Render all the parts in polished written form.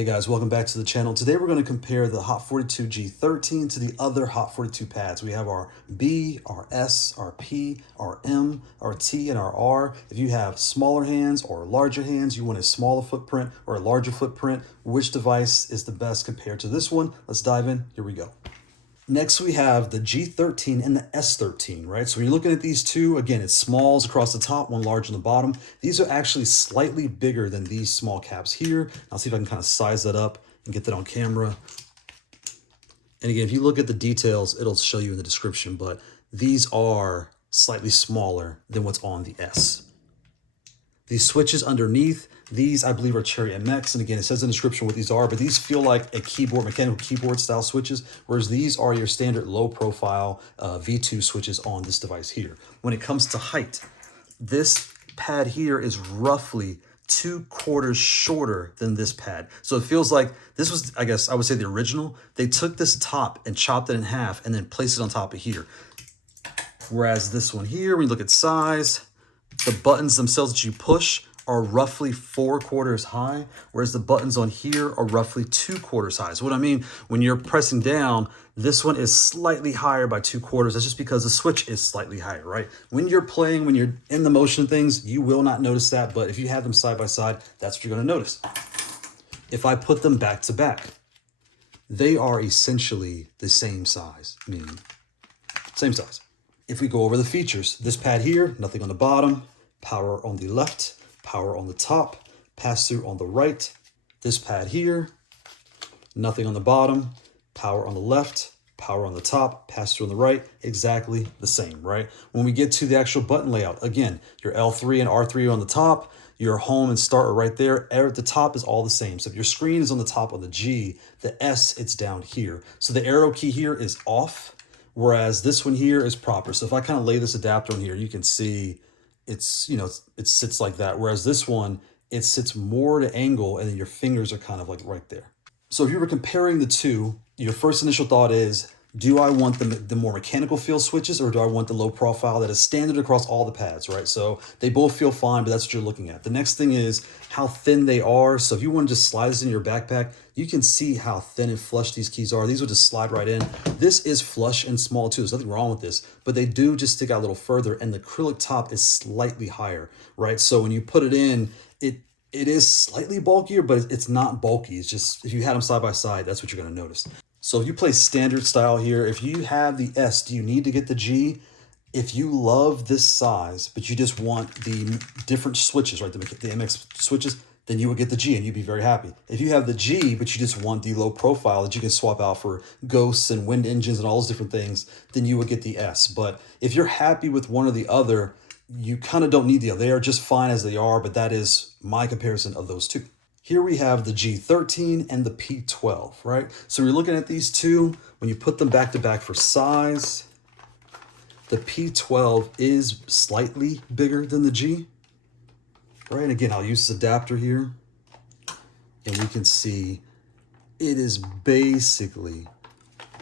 Hey guys, welcome back to the channel. Today we're going to compare the Haute42 G13 to the other Haute42 pads. We have our B, our S, our P, our M, our T, and our R. If you have smaller hands or larger hands, you want a smaller footprint or a larger footprint, which device is the best compared to this one? Let's dive in. Here we go. Next, we have the G13 and the S13, right? So when you're looking at these two, again, it's smalls across the top, one large on the bottom. These are actually slightly bigger than these small caps here. I'll see if I can kind of size that up and get that on camera. And again, if you look at the details, it'll show you in the description, but these are slightly smaller than what's on the S. These switches underneath, these I believe are Cherry MX, and again, it says in the description what these are, but these feel like a keyboard, mechanical keyboard style switches, whereas these are your standard low profile V2 switches on this device here. When it comes to height, this pad here is roughly 2/4 shorter than this pad. So it feels like this was, I guess I would say the original. They took this top and chopped it in half and then placed it on top of here. Whereas this one here, when you look at size, the buttons themselves that you push are roughly 4/4 high, whereas the buttons on here are roughly 2/4 high. So what I mean, when you're pressing down, this one is slightly higher by 2/4. That's just because the switch is slightly higher, right? When you're playing, when you're in the motion things, you will not notice that, but if you have them side by side, that's what you're gonna notice. If I put them back to back, they are essentially the same size, meaning same size. If we go over the features, this pad here, nothing on the bottom, power on the left, power on the top, pass-through on the right. This pad here, nothing on the bottom, power on the left, power on the top, pass-through on the right, exactly the same, right? When we get to the actual button layout, again, your L3 and R3 are on the top, your home and start are right there. At the top is all the same. So if your screen is on the top on the G, the S, it's down here. So the arrow key here is off, whereas this one here is proper. So if I kind of lay this adapter on here, you can see it's, you know, it sits like that. Whereas this one, it sits more to angle and then your fingers are kind of like right there. So if you were comparing the two, your first initial thought is, do I want the more mechanical feel switches or do I want the low profile that is standard across all the pads, right? So they both feel fine, but that's what you're looking at. The next thing is how thin they are. So if you want to just slide this in your backpack, you can see how thin and flush these keys are. These will just slide right in. This is flush and small too. There's nothing wrong with this, but they do just stick out a little further and the acrylic top is slightly higher, right? So when you put it in, it is slightly bulkier, but it's not bulky. It's just, if you had them side by side, that's what you're gonna notice. So if you play standard style here, if you have the S, do you need to get the G? If you love this size, but you just want the different switches, right, the MX switches, then you would get the G and you'd be very happy. If you have the G, but you just want the low profile that you can swap out for ghosts and wind engines and all those different things, then you would get the S. But if you're happy with one or the other, you kind of don't need the other. They are just fine as they are, but that is my comparison of those two. Here we have the G13 and the P12, right? So we're looking at these two. When you put them back to back for size, the P12 is slightly bigger than the G, right? And again, I'll use this adapter here and we can see it is basically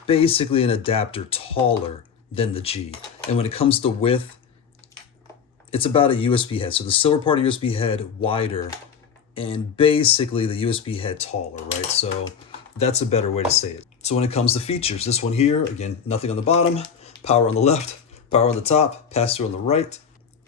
an adapter taller than the G. And when it comes to width, it's about a USB head. So the silver part of USB head wider and basically the USB head taller, right? So that's a better way to say it. So when it comes to features, this one here, again, nothing on the bottom, power on the left, power on the top, pass-through on the right.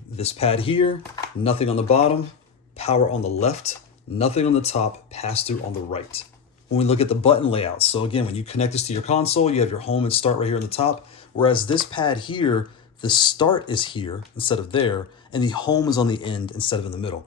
This pad here, nothing on the bottom, power on the left, nothing on the top, pass-through on the right. When we look at the button layout, so again, when you connect this to your console, you have your home and start right here on the top, whereas this pad here, the start is here instead of there, and the home is on the end instead of in the middle.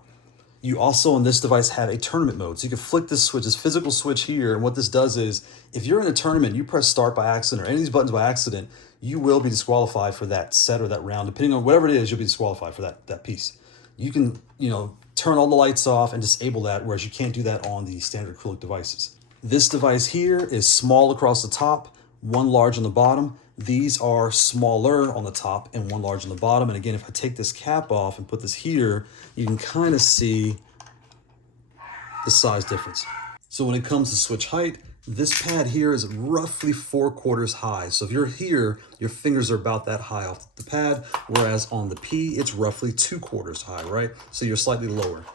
You also on this device have a tournament mode. So you can flick this switch, this physical switch here. And what this does is if you're in a tournament, you press start by accident or any of these buttons by accident, you will be disqualified for that set or that round. Depending on whatever it is, you'll be disqualified for that piece. You can, you know, turn all the lights off and disable that, whereas you can't do that on the standard acrylic devices. This device here is small across the top, one large on the bottom. These are smaller on the top and one large on the bottom. And again, if I take this cap off and put this here, you can kind of see the size difference. So when it comes to switch height, this pad here is roughly 4/4 high. So if you're here, your fingers are about that high off the pad, whereas on the P, it's roughly 2/4 high, right? So you're slightly lower.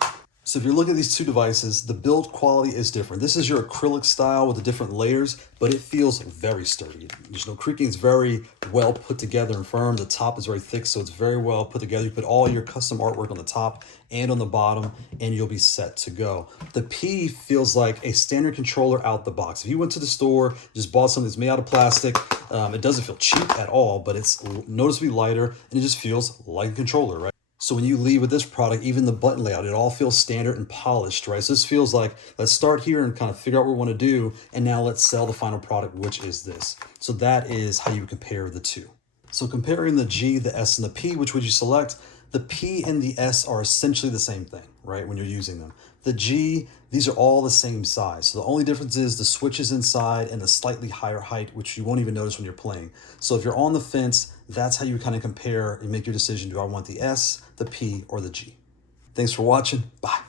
So if you're looking at these two devices, the build quality is different. This is your acrylic style with the different layers, but it feels very sturdy. There's no creaking. It's very well put together and firm. The top is very thick, so it's very well put together. You put all your custom artwork on the top and on the bottom, and you'll be set to go. The P feels like a standard controller out the box. If you went to the store, just bought something that's made out of plastic, it doesn't feel cheap at all, but it's noticeably lighter, and it just feels like a controller, right? So when you leave with this product, even the button layout, it all feels standard and polished, right? So this feels like, let's start here and kind of figure out what we want to do, and now let's sell the final product, which is this. So that is how you compare the two. So comparing the G, the S, and the P, which would you select? The P and the S are essentially the same thing, right, when you're using them. The G, these are all the same size. So the only difference is the switches inside and the slightly higher height, which you won't even notice when you're playing. So if you're on the fence, that's how you kind of compare and make your decision. Do I want the S, the P, or the G? Thanks for watching. Bye.